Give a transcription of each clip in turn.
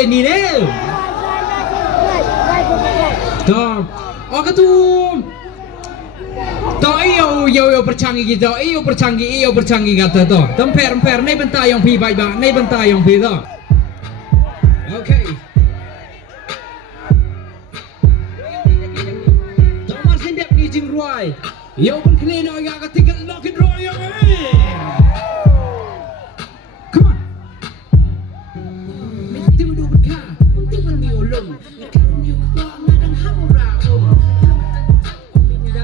เลยนี่เนี่ยต่อโอ้กระตูต่อiyo percanggih kita iyo percanggih kata to temper nei bentar yang pi baik ba nei bentar yang pi to okay Tomar sendep ni jing ruai yo pun clean oh ya ketiga lucky draw yo come on mesti du berkah untung kan mi ulung kan ni ko ngadang haura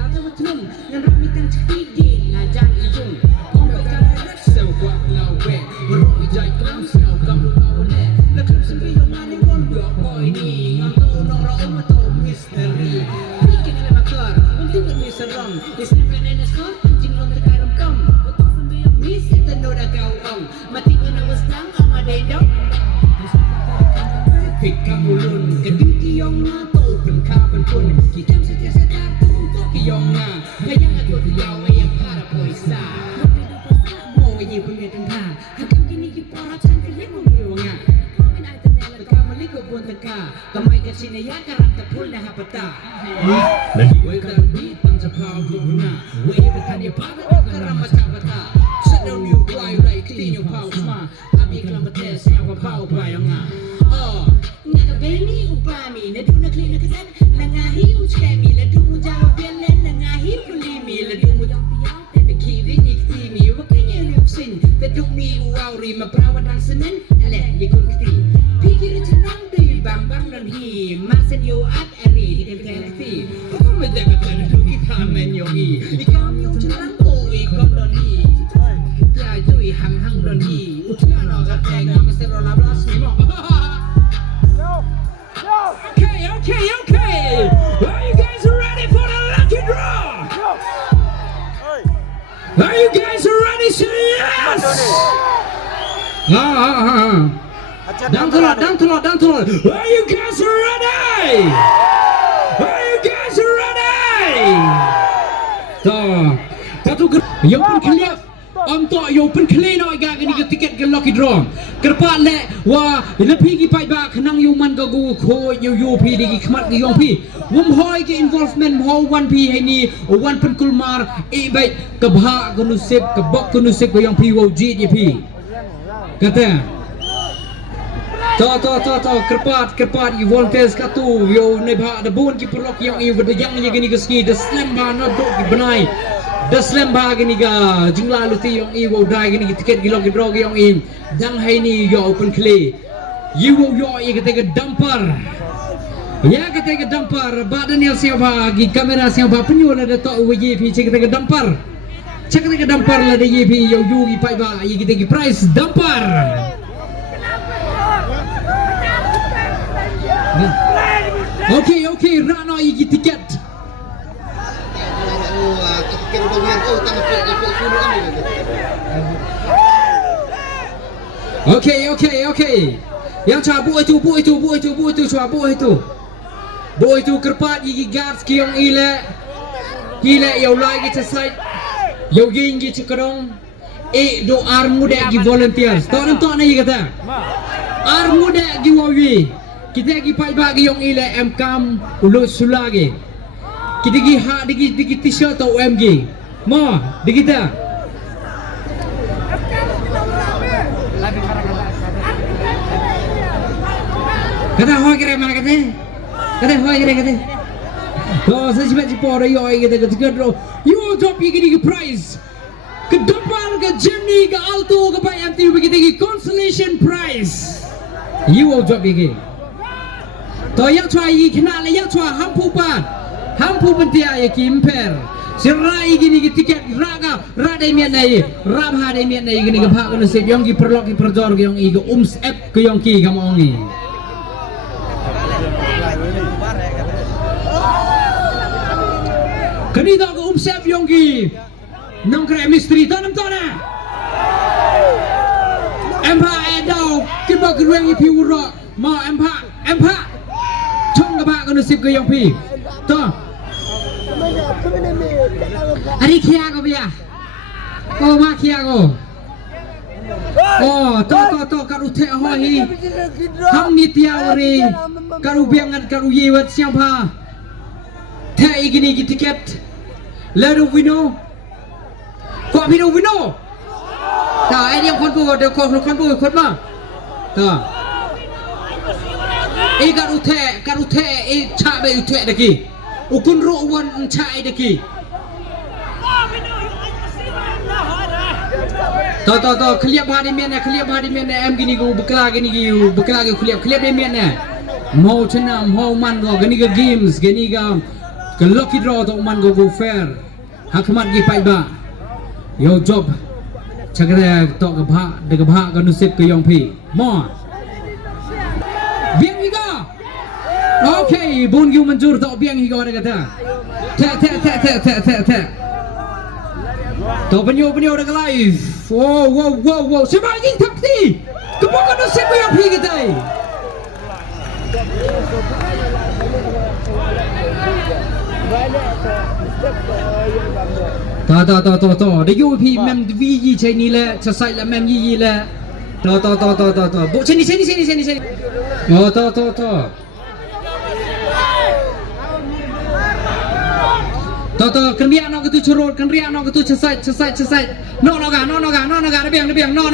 Thadmuthlong yang rami tang chidi ngajang ijung kong baca rat sel kwa lawe beroi jai kam sel kam lawe la kam sembi yo mani won yo boy ni ngam to nora om to misteri bikin le makar untung ni serang is never in a sort jing long te kai ram kam to sembi yo mis eta no da kau ong mati kena wasdang om ade dong pik kamulun kediti yong na to pen ka pen pun ki kam setiap Kiong na, ngayang ako tiyaw ngayang para poisa. Mo ngayon punyatang ha, hanggang kinikiparat saan kayo mong iyo nga. Pagkamali ko punta ka, kamay ka sinaya karang tapul na hapata. Huwag ka bitang sa pao ko na, huwag ibatanya para ko karang masabata. Sa daw niyo kwayo ray, kiti niyo pao sma, abi ka lang bates, yawa pao bayo nga. Nga ka beni upami, na doon na klina ka dan, nangahiw chemi, na doon mo jawa biyalan. Tadumi uauri maperawatan senen Aleh ya kun keti Pikir jenang di bambang dan hi Masen yo at eri di kenteng keti Kau menjaga du ikamen yongi Ikam yo jenang ko ikon don hi Tia jui hang hang don hi Utia no kateng Masero lablas ni mo Okay Are you guys ready for the lucky draw? Are you guys ready? Say yes! Down to lot. Are you guys ready? Are you guys ready? Yo pun clear. Untuk yo pun clear no igak ni tiket ke lucky draw. Kerpat le wa lepi ki pai ba khnang yo man go ko yo pi di khmat ki yong pi. Wum hoi ke involvement ho 1 pi hai ni 1 pen kulmar e bai ke bha kunusip ke bok kunusip ko yong pi wo ji ye pi. Kata to kerpat i volunteers katu yo ne bha da bon ki perlok yang i yang ye gini ke ski the slam ba no dok ki benai the slam ba gini ga jingla luti yang i wo dai gini tiket gi lucky draw yang i dang hai ni yo open clay you wo yo i ke dumper ya kata ke damper badan yang siapa gi kamera siapa penyul ada to uji pi cek kata ke damper la de pi yo yu gi pai ba yi kita gi price damper okay rano yi gi tiket okay yang cabu itu cua bu itu Boy tu kerpat gigi guards kiong ile yo lai gi side yo ging gi cekrong do armude gi volunteers to na yi kata armude gi wawi kita gi pai ba gi yong ile em kam ulu sulage kita gi ha digi t-shirt to OMG mo digita kata ho kira mana kata oh saya cuma cipor yo kita you drop you gini prize ke depan ke Jimny ke Alto ke Pak MT begitu consolation prize you will drop you to yang cua yi kena le yang cua hampu pentia ya kimper sirai gini tiket raga radai mian nai rabha dai mian nai gini ke Pak kono sip yang ki perlok ki perjor ke yang i ke app ke yang ki kamongi Kani dah ke umsep yonggi nong kre misteri tanam tanah empa edau kita keruang ipi urok ma empa chong ke Pak kono sip ke yang pi to hari kia ko bia ko ma kia ko Oh, to karu the hoi. Ham ni tiawari. Karu biangan karu yewat siang pa. The igini gi tiket. Lalu wino. Kok wino. Ta ai yang kon bu de kon kon ma. Ta. Karu the cha be uthe deki. Ukun ro wan cha deki. To keliap hari mian em gini go bekla gini keliap dia mian mau chenam mau man go gini ga games gini ga lucky draw to man go fair hakmat gi pai ba yo job chakre to ga bha de ga bha ga nusip ke yong phi mo biang hi ga okay bun gi manjur to biang hi ga de ga ta to penyo dah live. Wow. Siapa lagi taksi? Kebuka tu siapa yang pergi kita? To. Dia UP mem VG ni lah, sesai lah mem yi lah. To. Bu sini. Oh to. To kenriak nak tu curut, kenriak nak tu cesat. No ga, dia biang. No.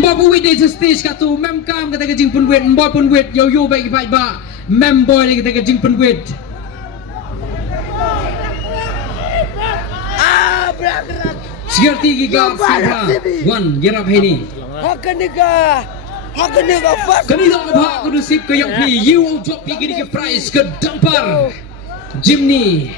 Mbak buit di stage kat tu, mem kam kata kejing pun wait, mbak pun wait, yo baik ba, mem boy kata kejing pun wait. Security giga sibra, one gerap ini. Hakaniga first. Kani dah apa kudu sip ke yang pi, you drop pergi ke prize ke dampar. Jimny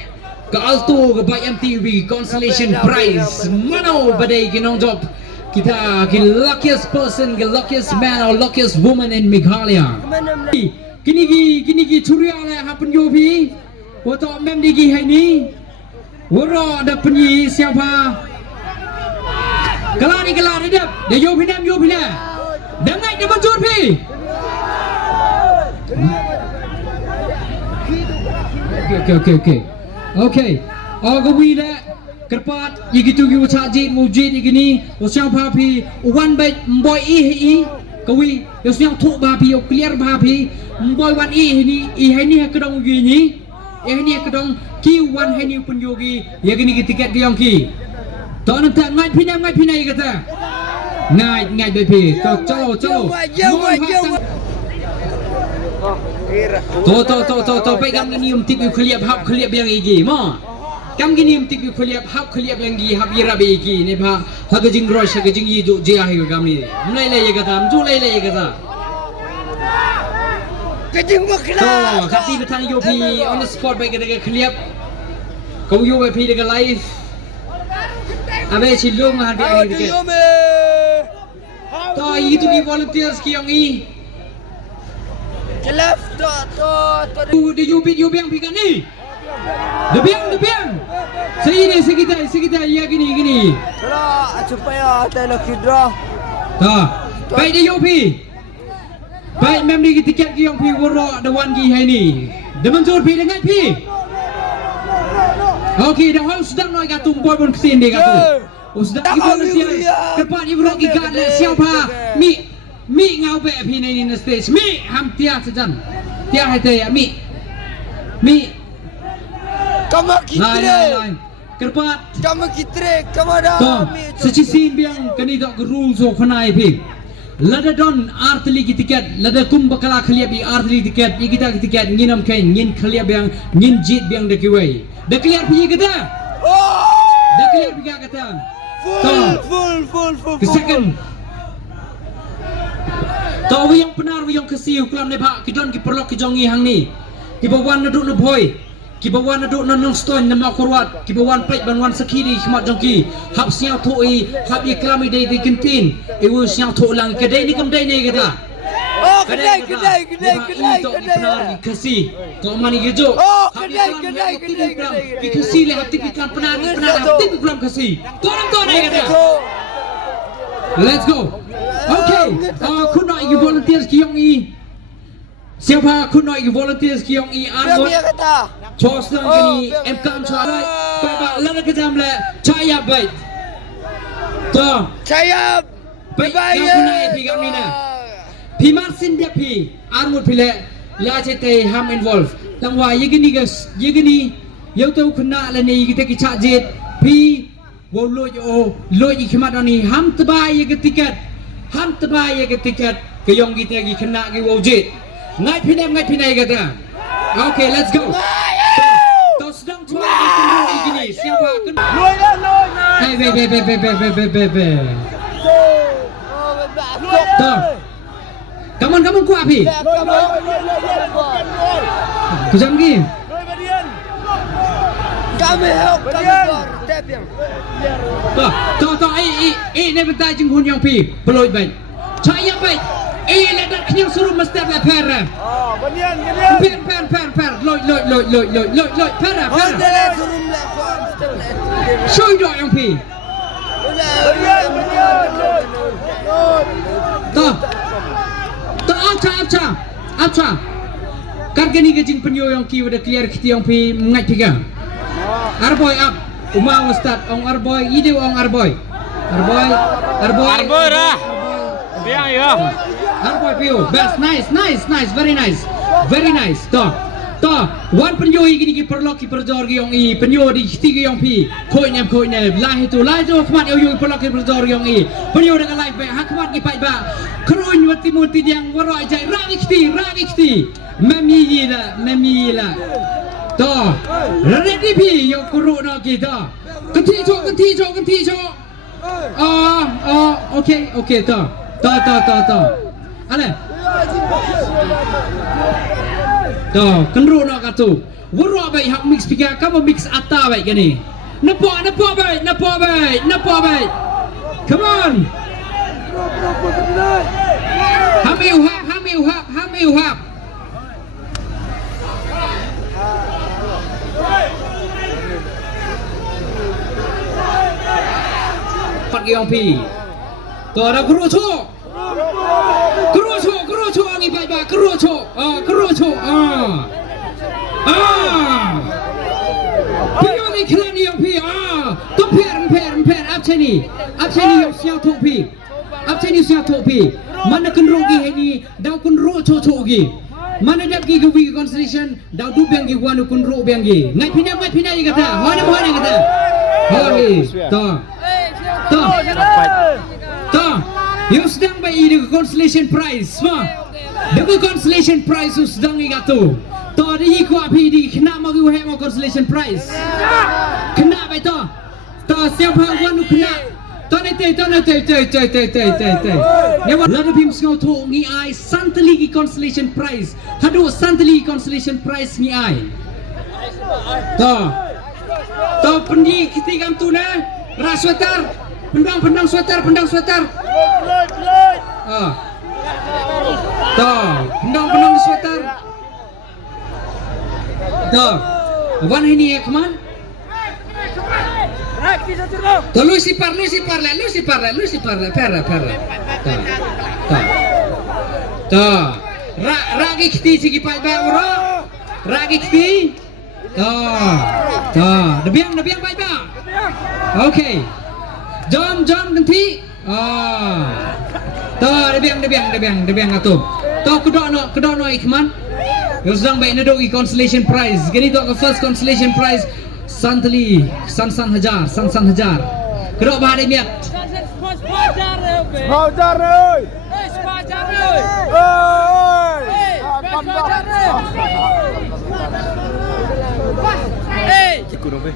ke Alto ke by MTV consolation prize mana badai kinong job kita ke luckiest person ke luckiest man or luckiest woman in Meghalaya kini curia lah happen yopi wato mem digi hai ni waro ada penyi siapa kelari dap dia yopi na dengai dia mencur pi Okay. Gawi dah kerpat. Igitu giu cajit mujid igini. Usiang papi. One bite boy Gawi. Usiang tu papi. Clear papi. Boy one ini kedong gini. Ini kedong Q1 ini pun yogi. Ya gini tiket ke yang ki. Tak nak ngai pinai kata. Ngai baby. Calo. To baik kami ni tip keliap yang igi mo. Kami ni tip keliap yang igi hab irabe igi ni ba hagajing rosh hagajing yi jo je ahi kami. Mulai kata, mulai kata. Kejing bakla. To kati betan yopi on the spot baik kata keliap. Kau yo baik pergi dengan live. Abe cilung hadi ahi dekat. To itu di volunteers ki yang i. Kelaf to. Dia biang pikan ni. Dia biang. Sekitar ya gini. Kalau supaya ada luckydraw. Baik dia yopi. Baik mem di tiket ki yang pi woro the one gi hai ni. Dia menjur pi dengan pi. Okey, dah hal sudah noi gatum boy pun kesin dia gatu. Sudah ibu sia. Kepat ibu roki kat siapa? Mi ngau be pi ni stage. Mi ham tia sejan. Tia hai te ya mi. Kamu kitre. Kepat. Kamu kitre. Kamu dah. Seci sin biang kani dak rules so khanai pi. Lada don artli ki tiket, lada kum bakala khliap bi artli tiket, bi kita tiket nginam kain, ngin khliap biang, ngin jit biang dak kiwai. Dak clear pi kita. Dak clear pi kata. Full. Second. Tahu yang benar yang kesiu kelam nepak kidon ki perlok ki jongi hang ni. Ki bawan naduk na boy. Ki bawan naduk na nong stone na mak korwat. Ki bawan plate banwan sakiri khmat jongki. Hap siang thoi, hap ye kelam dei di kintin. Ewu siang tho lang kedai ni kam dai ni kata. Oh, kedai. Tok ni benar ki kesi. Kau mani gejo. Kedai. Ki kesi le hap tik kelam benar hap tik kelam kesi. Tolong ni kata. Let's go. Okay. Kun nak igi volunteers ki yang i. Siapa kun nak igi volunteers ki yang i Berapa angot. yang kata? Chosna gini MKM chara. Baba lana kejam le chaya bait. to Saya baik kau naik pi kau ni nah pi marsin dia pi armut pi le la cete ham involve tang wa ye gini guys ye gini yau tau kena la ni kita ki chak jet pi wo lo yi khmat ni ham tabai ye tiket ham tabai ye tiket ke yong kita ki kena ki wo jet ngai pi nai kata okay let's go tau sedang cuba di gini siapa kena hey be to come on kuat pi kejam gi kami help kami tap yang to ni bentai jeng hun yang pi peloi baik saya baik le dak knyang suruh mesti la pera pen loi pera show yo yang pi to acha kan gini gejing penyo yang ki udah clear kiti yang pi ngai tiga arboy up umang ustad ong arboy ide ong arboy dah. Biang ya. arboy piu best nice very nice to one penyo gini ki perlok ki perjor gi ong i penyo di kiti gi ong pi khoi ne lai tu khmat yo perlok ki perjor gi ong i penyo dengan lai be hak khmat ki pai ba kruin wati muti yang waroi jai ra kiti memi la to ready pi yo kuru no kita kenti cho okay to ale to kenru no katu waro bai hak mix pika ka mix ata bai gani napo bai come on hamiu hap Pat Giong Pi to ada kru cho angi bai ba kru cho Piyo ni klan Giong Pi to per ap chani yo siao thok pi mana kun ro gi heni dau kun ro cho gi mana dap gi wi constellation dau du bang gi wanu kun ro bang gi ngai phina kata hoi kata hoi to you sedang bai the constellation prize semua the constellation prize sedang igato to di ko api di kena ma gi he ma constellation prize kena bai to siapa wanu kena to ne te ne wa la bim sngau tho ngi ai santali gi constellation prize hadu santali constellation prize ngi ai to pendi kitigam tu na ra sweater pendang sweater to pendang sweater to wan ini ya kaman to Lucy parla pera to ragi kiti sigi pai ba ora ragi kiti to debiang bai ba okay jom ganti to debiang atum to kedok no ikman yo sedang bai na dogi constellation prize gini to first constellation prize santali san hajar kedok ba de miat Hajar ơi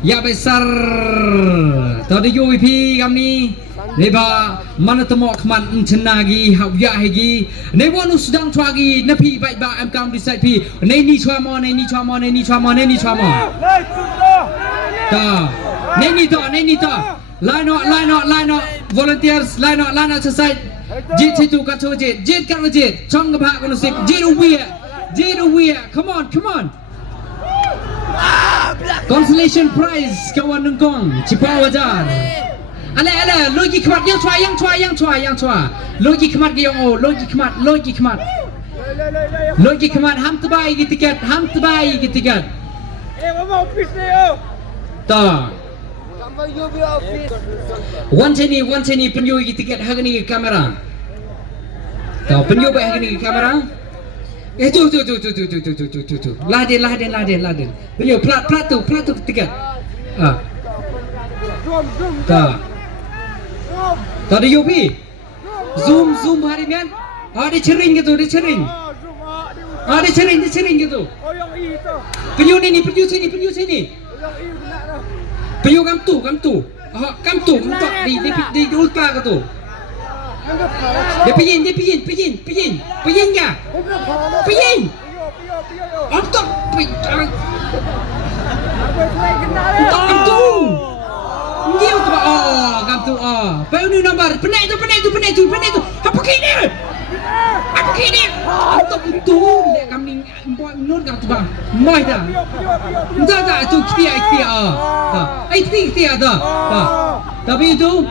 ya besar tadi UVP kami neba mana temok man cenagi hau ya hegi nebonu sedang cuagi nepi baik ba am kam decide pi ni chua mo ta ni to line out volunteers line out side jit situ kat so jit chong ka bha kono sip jit uwi come on consolation prize kawan nengkong cipa wajar ala logi khmat yang chua logi khmat ge yong logi khmat ham tabai gi tiket ta Sama you be office. One chini penyu gi tiket harga ni kamera. Tahu penyu baik harga ni kamera. Tu. Laden. Penyu plat tu tiket. Tak. Tadi you pi. Zoom hari ni kan. Dia cering gitu, dia cering. Dia cering gitu. Oh yang I tu. Penyu sini. Penyu kam tu. Tak di ulta ke tu. Dia pijin ya. Pijin. Otak. Tak kam tu. Dia tu kam tu. Penyu nombor. Penat tu. Apa kini? Otak tu. Lek kami buat menurut kam tu bang. Mai dah. Tak tu kia. Kia dah. Tapi itu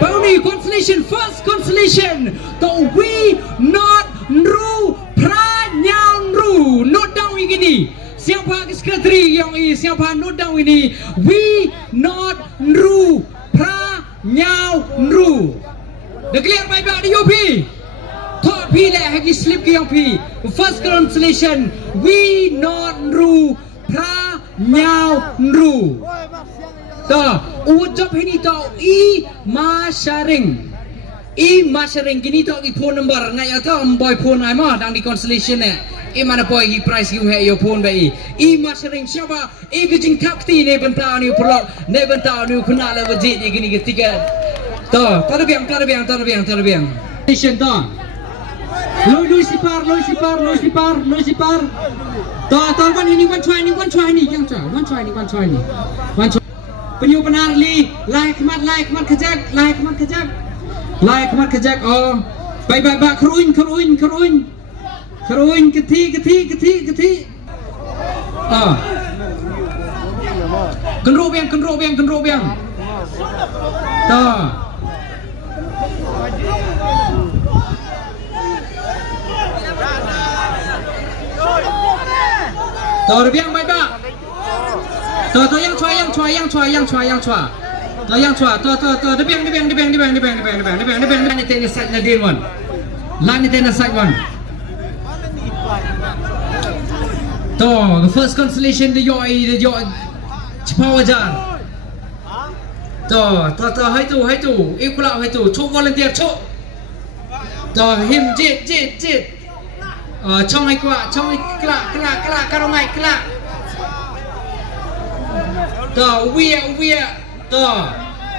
Pony constellation, first constellation. To we not ru pranyang ru. Note down ini. Siapa sekretari yang ini? Siapa note down ini? We not ru pranyang ru. Dah clear baik-baik di UP. Thought P le hagi slip ke yang P. First constellation. We not ru pranyang ru. Dah, ucap ini tau masyararing gini tau di phone number ngai atau boy phone ai mah dang di constellation ni. Mana boy di price you have your phone bai. Masyararing siapa? Gejing takti ne bentau ni perlok ne bentau ni kena le wajib ni gini ketiga. Dah, terbiang. Station dah. Loi sipar. Dah, one ini one try ni. Yang try. One try ni. Penyu benar li, like kemat kejak. Oh, baik, keruin, keti. Kenro biang. Dah. Biang baik. Tuh yang cua. Tuh dia biang. Ni tena side na din one. Line tena side one. Tuh, the first constellation the yo Cipawajar. Tuh, hai tu. Ikula hai tu. Chok volunteer chok. Tuh, him jet. Chong ai kelak karongai kelak. Dah, we. Dah.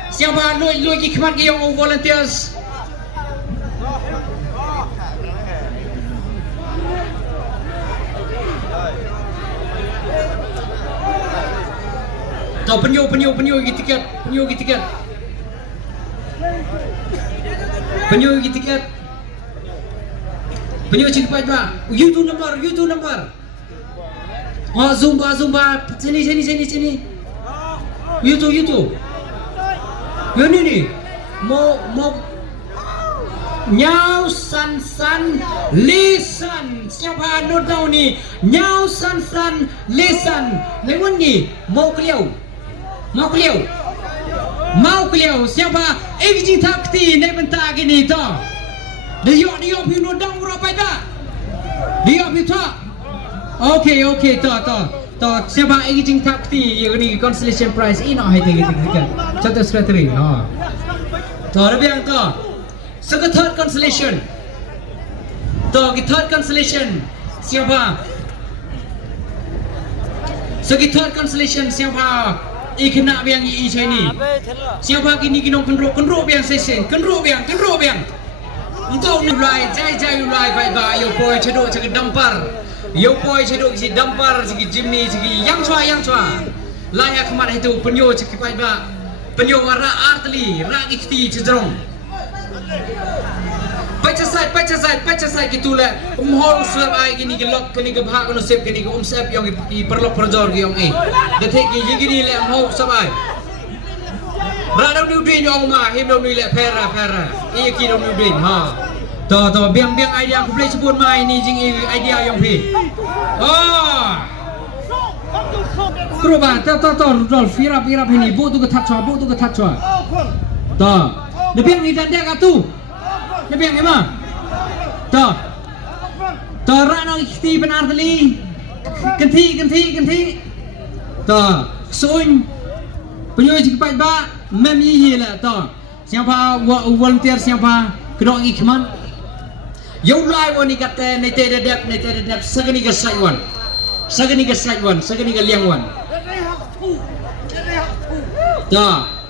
Siapa lui ki kemat ke yang volunteers? Dah penyu gi tiket. Penyu cepat pak. You tu number. Oh, zumba. Sini. You tu. Yang ni. Mau Nyau san listen. Siapa note down ni? Nyau san listen. Lewat ni mau keliau. Siapa? Gejing takti ni bentar gini tau. Dia pi note down berapa tak? Dia pi tak. Okay, tak. Siapa gejing takti yang ni constellation prize ini nak hai tiga. Contoh secretary. Tak ada yang tak. Segi third constellation. Third constellation siapa? Segi third constellation siapa? Ikna biang i ni. Siapa kini kinong kendro biang session. Kendro biang. Untuk nilai jai bye yo boy cedok segi dampar. Yo boy cedok si dampar segi Jimmy segi yang cua. Layak kemar itu penyo segi bye. Penyo warna artli, rak ikti cederong. Baca side gitulah. Umhor usap ai gini gelok kini gebhak kono sep kini ke umsep yang perlok perjor ge yang detek gini le umhor usap ai. Radau ni udin yang ma him dau ni le pera. Ki dau ni udin to biang idea aku boleh sebut mai ni jing idea yang pi. Keroba, rol, firap ini, bu tu ke touch, Tuh, lebih ni dan dia katu, lebih ni mah, tuh, rano ikhti benar tali, ganti, tuh, soin, penyuai cepat ba, memi lah, tuh, siapa volunteer siapa, kedok ikhman, yau lai wani kata, nete dedap, segini ke saiwan, segini ke liangwan, tuh.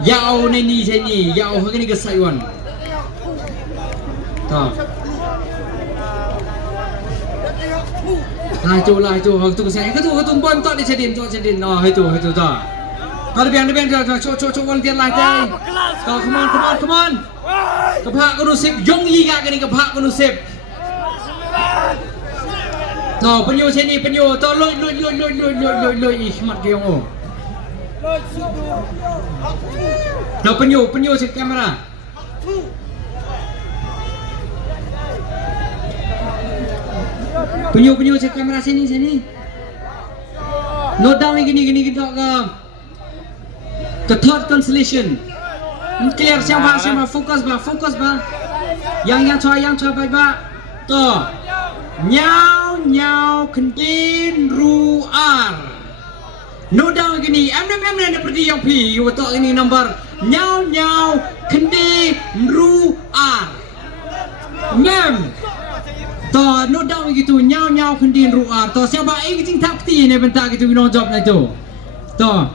Yao ni sini, yao hari ni ke saiwan. Tak. Lah itu, tu kesana. Itu bontot di sedin, Oh itu tak. Kalau biang cok volunteer lah tay. Come on. Kepak konusip, jong liga ke ni kepak konusip. Tak, penyu sini. Tak loi hikmat ke yang oh. No penyu cek kamera. Penyu cek kamera sini. No down gini ke the third constellation. Clear siapa fokus ba. Yang coba ba. To. Nyau kendin ruar. No down gini, em nak pergi yang pi, you betul ini nombor nyau kendi ruar. Mem. To no down gitu nyau kendi ruar. To siapa jing takti ni bentak gitu no job na itu. To.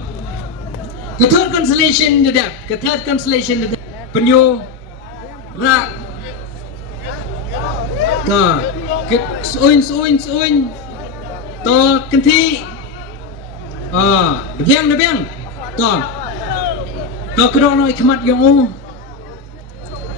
The third constellation the penyu rak. To. Soin. To kenti. Debiang. Tak kedok nak ikhmat yang oh.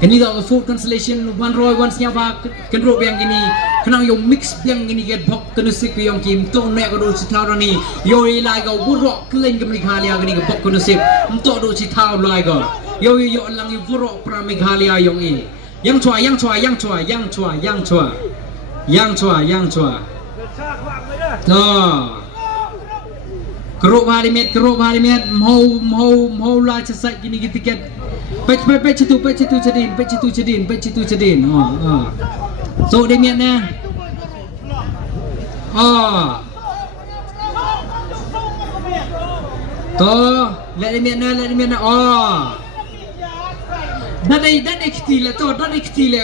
Ini tak fourth constellation one siapa kendro biang gini. Kenang yang mix biang gini get bok konusip yang kim tong nak kau citau ni. Yo ilai kau buruk kelen kemikhalia gini ke bok konusip. Untuk do citau lai kau. Yo lang you buruk pramikhalia yang ini. Yang cua. Tak. Keruk hari met mau lah cesak gini tiket pec itu cedin so dia met na to let dia met na dah ikhtil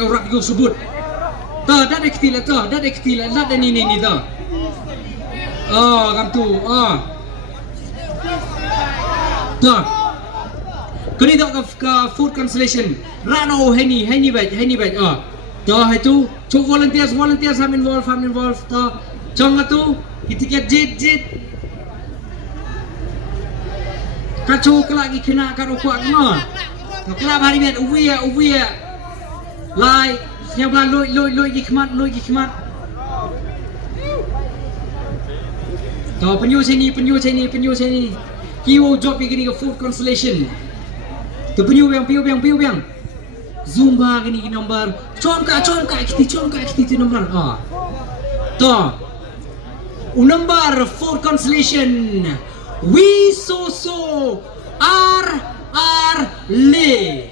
orang yo sebut to dah ikhtil lat ni to kam tu Tuh, kini tak ke food constellation. Rano heni baik. Tuh itu, cuk volunteer sam involve. Tuh, cong tu, kita jet. Kacau kelagi kena karo kuat kena. Tuh kelab hari ni, uwi ya. Lai, siapa loi hikmat. Tuh penyu sini. Kiwo job begini ke fourth constellation. Tu penyu biang. Zumba gini nombor. Comka kiti nombor. To. Nombor fourth constellation. We so R le.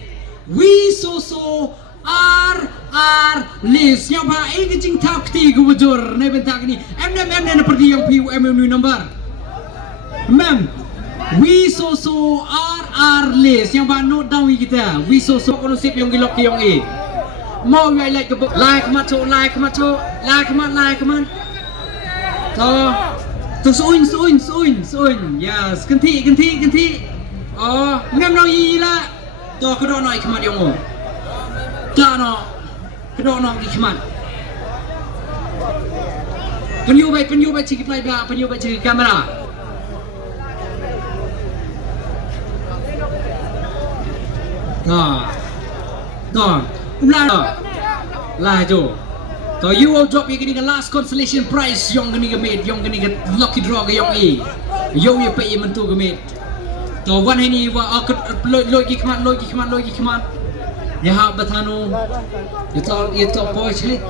Siapa jing takti gubernur ne bentak ni. Em na pergi yang piu ni nombor. Mem. We so le. Siapa note down kita. We so konsep yang gilok yang mau like ke like macho. To soin. Yes, ganti. Oh, ngam no ila. To kedok no ikmat yang oh. Kedok no ikmat. Penyu baik cik play penyu baik cik kamera. Lah tu. So you will drop you getting a last consolation prize yang gini gemit, yang gini get lucky draw ke yang Yo you pay mentu gemit. So one ini wa loy kikmat. Ya ha batanu. You talk boy clit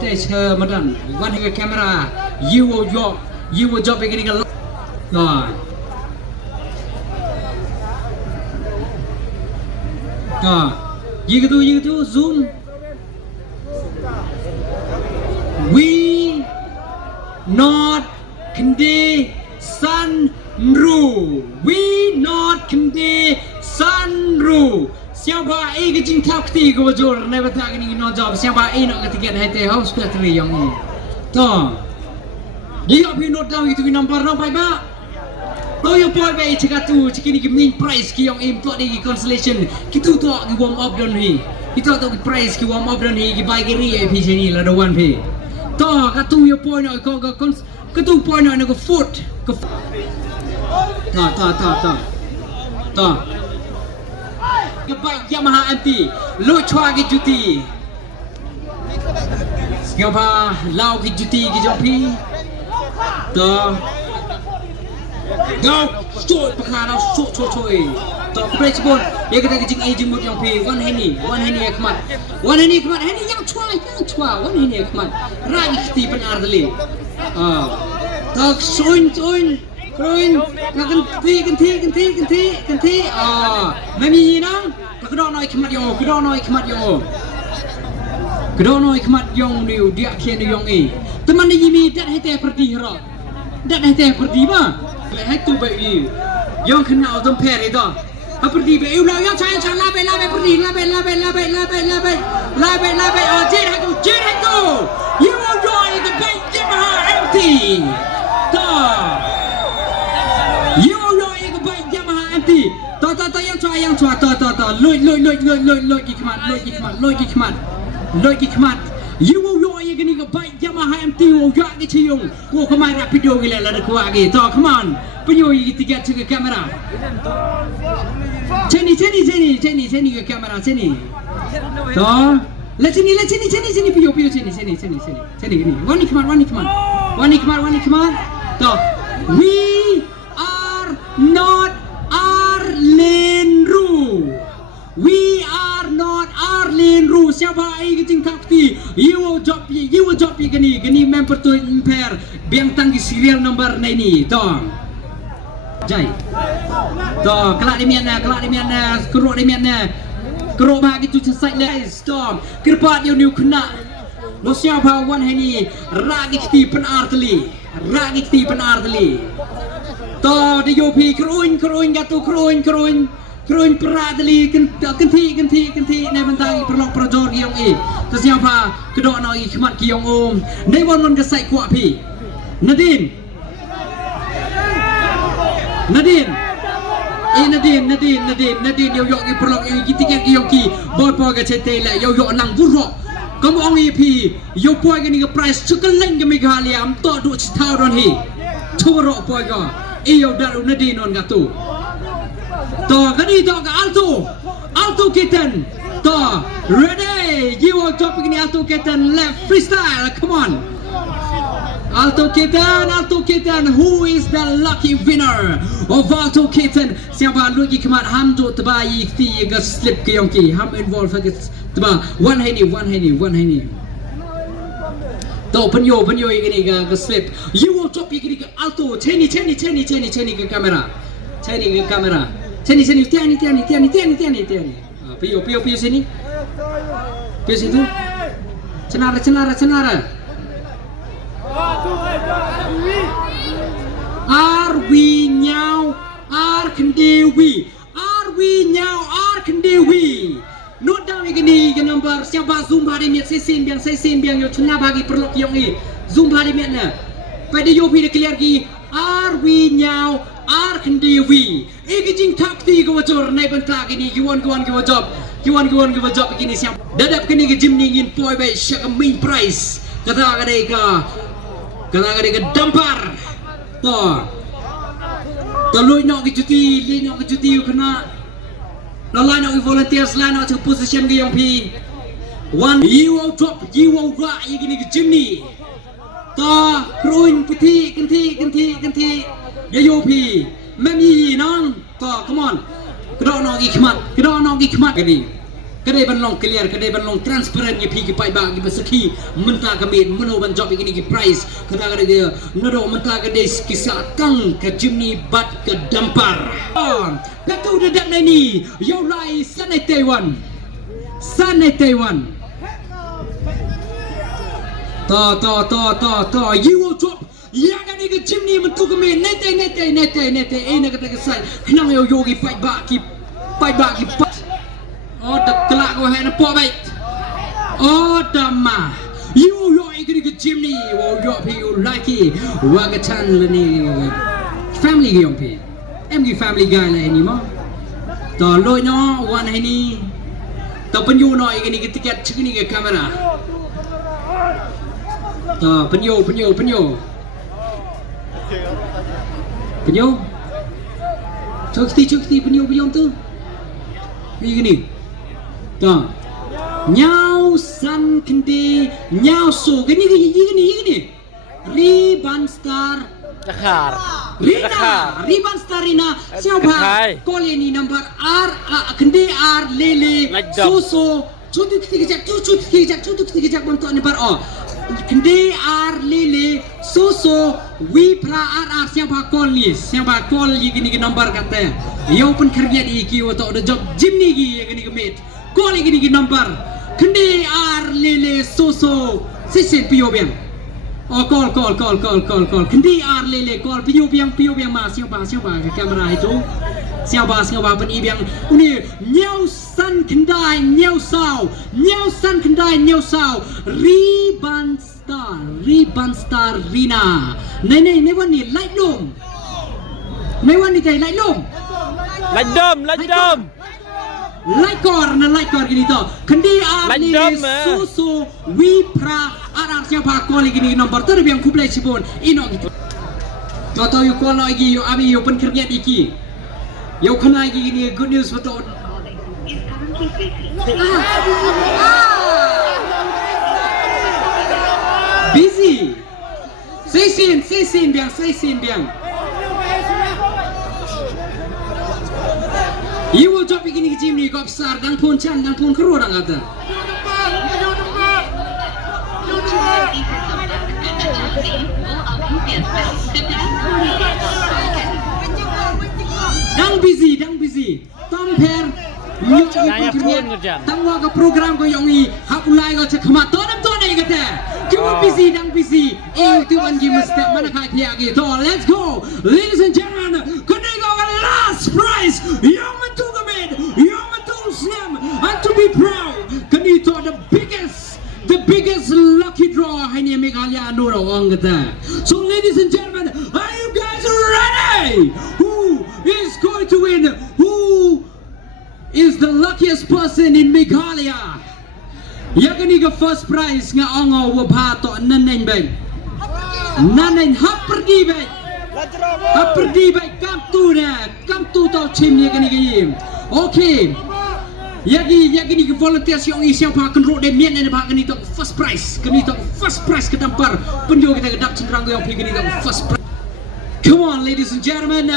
madan. One here camera. You will drop you getting a Yigitu zoom. We not kende sunru. We not kende sunru. Siapa ke jing tak ti ko jor ne bata ni no job siapa nak ketiga hai te house ko tri yang ni. To. Dia pi note down itu number no pai ba. Kalau yang boy baik cakap tu, cakap ni main prize ki yang aim tu ni constellation. Kita tu ki warm up dan ni. Kita tu ki prize ki warm up dan ni ki bagi ri pi sini lah dawan pi. To katu yang boy nak ko katu boy nak ko foot. Ta. Kebaik Yamaha MT, lo chua ki juti. Siapa lau ki juti ki jompi. To. Go, stop, perkara stop. Tak presbon, dia kata kecing jemut yang pi, one henny ekmat, henny yang cua, one henny ekmat, rai kiti penar deli. Tak soin, ganti. Mami nang, kedua noi ekmat yang ni, dia kian yang ni. Teman ni mi dah hete pergi hero, dah hete pergi ba. Hai tu bayi, yang kenal tu per itu. Apa pergi bayi? Ulah yang saya labe pergi, labe. Oh jet hai tu. You enjoy the big Yamaha MT. Tak. You enjoy the big Yamaha MT. Tak yang cua. Tak. Loi kikmat. You enjoy gini ke bike Yamaha MT wajak ke chiiung. Wo kemai rapido gila lah dah kuat lagi. Tak, come on. Penyoi tiga ke kamera. Sini ke kamera sini. Tak. Lah sini piyo sini gini. Wani kemat. Tak. We are not Arlenru. We are not Arlenru. Siapa ai kecing takti? You job gini member tu impair. Biang tanggi serial number ni. Tong. Jai. Tong. Kelak di mana? Keruk di mana? Keruk bagi tu selesai lah. Tong. Kerpat yang new kena. Lo siapa wan ni? Ragi kiti penar teli. Tong di yopi keruin gatu keruin peradali ganti nei bentang perlok projor giong i tu siapa kedok noi khmat giong nei won ke sai kwa pi Nadine yo ki perlok i tiket giong ki boy ke chete la yo nang burro kamu ong i pi yo boy ke ni ke price chukaleng ke megaliam to du chitau don hi churo boy ga iyo daru Nadine on gatu. To kani to ke alto kitten. To ready, you are dropping the alto kitten left freestyle. Come on, alto kitten. Who is the lucky winner of alto kitten? Siapa lucky kemat ham tu terbaik tiga slip ke yongki ham involve ke terba one henny. To penyo ini ke slip. You will drop ini ke alto. Ceni ke kamera. Sini tiani. Pio sini. Pio situ. Cenara. Are we now? Are kendewi? Note down ini ke number siapa zoom hari miat sesin biang yo cuna bagi perlok yang ini. Zoom hari miatnya. Pada yo pi clear ki. Are we now? Are kendewi? Ikijing takti ke wajor naik bentak ini. You want give a job begini siap. Dadap kini ke gym ni ingin poi baik syak main price. Kata kadai ke dampar. To loi nak ke cuti you kena. Lalai nak ke volunteers lai nak ke position ke yang pi. One you will drop you will rock gini ke gym ni. To kruin peti ganti. Yo pi. Mami nong. To come on. Kedok nak gi khmat gini. kedai banlong clear, kedai banlong transparent ye pi pai ba gi basaki menta kamin meno ban job ini gi price kada kada dia nodo menta kedai kisah kang ke jimni bat ke dampar katu dedak ni yo lai sanai Taiwan to you will drop ya kan ni ke jimni mentu kamin nete ina kata kesai kenang yo yogi pai ba ki oh tak kelak kau hai nampak baik oh dama you ikut ke gym ni yo pi you like wagatan ni family yang pi em gi family guy lah ni mo to loi no wan hai ni to penyu no ikut ni ke tiket cik ni ke kamera to penyu cukti penyu tu ni gini to nyau san kendi nyau so gini riban star riban star Rina siapa koloni number R kendi R lele so cutu kejak bentuk number O kendi R lele so we pra R siapa call gini number kata yo pun kerja di ki untuk the job gym ni gini kemit call gini number kendi R lele so sesen pio biang oh call kendi R lele call pio biang ma siapa ke kamera itu siapa pen biang ini nyau san kendai nyau sao riban star Rina nei wan ni light lom nei wan ni kai light lom Like kor gini to. Kendi ni susu wipra arak siapa kau lagi ni nombor tu yang kublai sibon ino gitu. Tahu you call lagi you abi you pen kerja iki. You kena lagi gini good news betul. Busy. Sesin biang. You will drop begini ke gym ni kau besar dan pun keruh orang kata. Dang busy. Tomper. Tangwa ke program kau yang ni hak ulai kau cek kemat. Tonam ni kata. Cuma busy. Itu anji mesti mana kau dia gitu. Let's go, ladies and gentlemen. Kena kau last prize. Yang Slam and to be proud kanito the biggest lucky draw hanya Meghalaya Nora orang kata. So ladies and gentlemen, are you guys ready? Who is going to win? Who is the luckiest person in Meghalaya? Yang ini ke first prize nga ongo wabato nanen bay hap pergi bay kam tu tau chim ni kani kayim. Okay. Yagi ni volunteer siang siapa akan road dan mian ni bahkan ni tak first prize ke tampar penjual kita kedap cenderang yang pergi ni tak first prize. Come on ladies and gentlemen,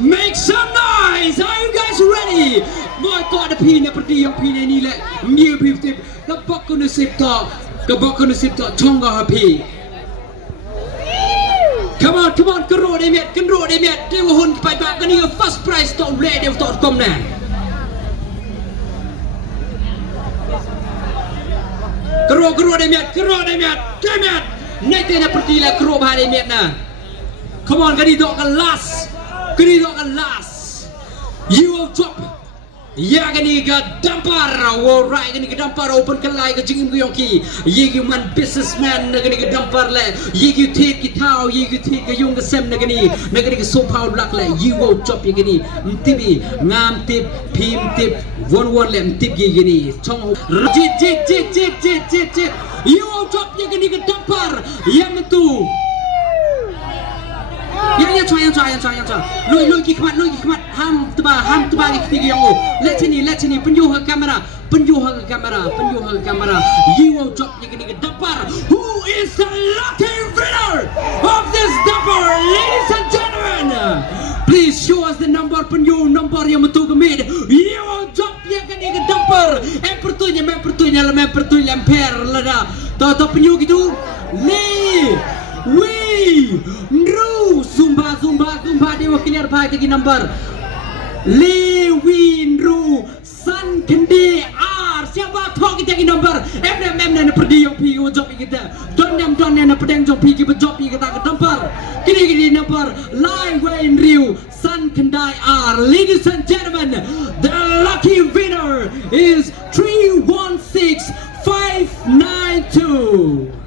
make some noise. Are you guys ready? Boy tak ada pin seperti yang pin ni le new people kebak konsep tak chongga happy. Come on kerok demiat dewa hun pai bak ni first prize tak ready tak kom nah. Kerok demiat. Nanti nak pergi lah kerok bahari demiat na. Come on, kadi dok last. You will drop. Ya kani ke dampar, alright kani ke dampar open kelai ke jingim kuyongki. Ye man businessman na kani ke dampar le. Ye take ki tau, ye take ke yung ke sem na kani ke so power black le. You will drop ye kani mtibi ngam tip pim tip one le mtip ye kani. Chong jit. You will drop ye kani ke dampar. Yang tu. Yang cuai. Lui kikhmat. Ham tebal ketiga yang Let sini penjuh ke kamera. You will drop yang ini ke dampar. Who is the lucky winner of this dampar, ladies and gentlemen? Please show us the number penjuh, number yang betul kemid. You will drop yang ini ke dampar. pertul lemper lada. Tahu penyu gitu. Li Wi Nru Zumba dia wakil baik lagi number Li Wi Nru San Kendi R siapa tahu kita lagi number FMM na perdi yang pi job kita don na pedang job pi job kita ke number kini number Lai Wi Nru San Kendai R. Ladies and gentlemen, the lucky winner is 316592.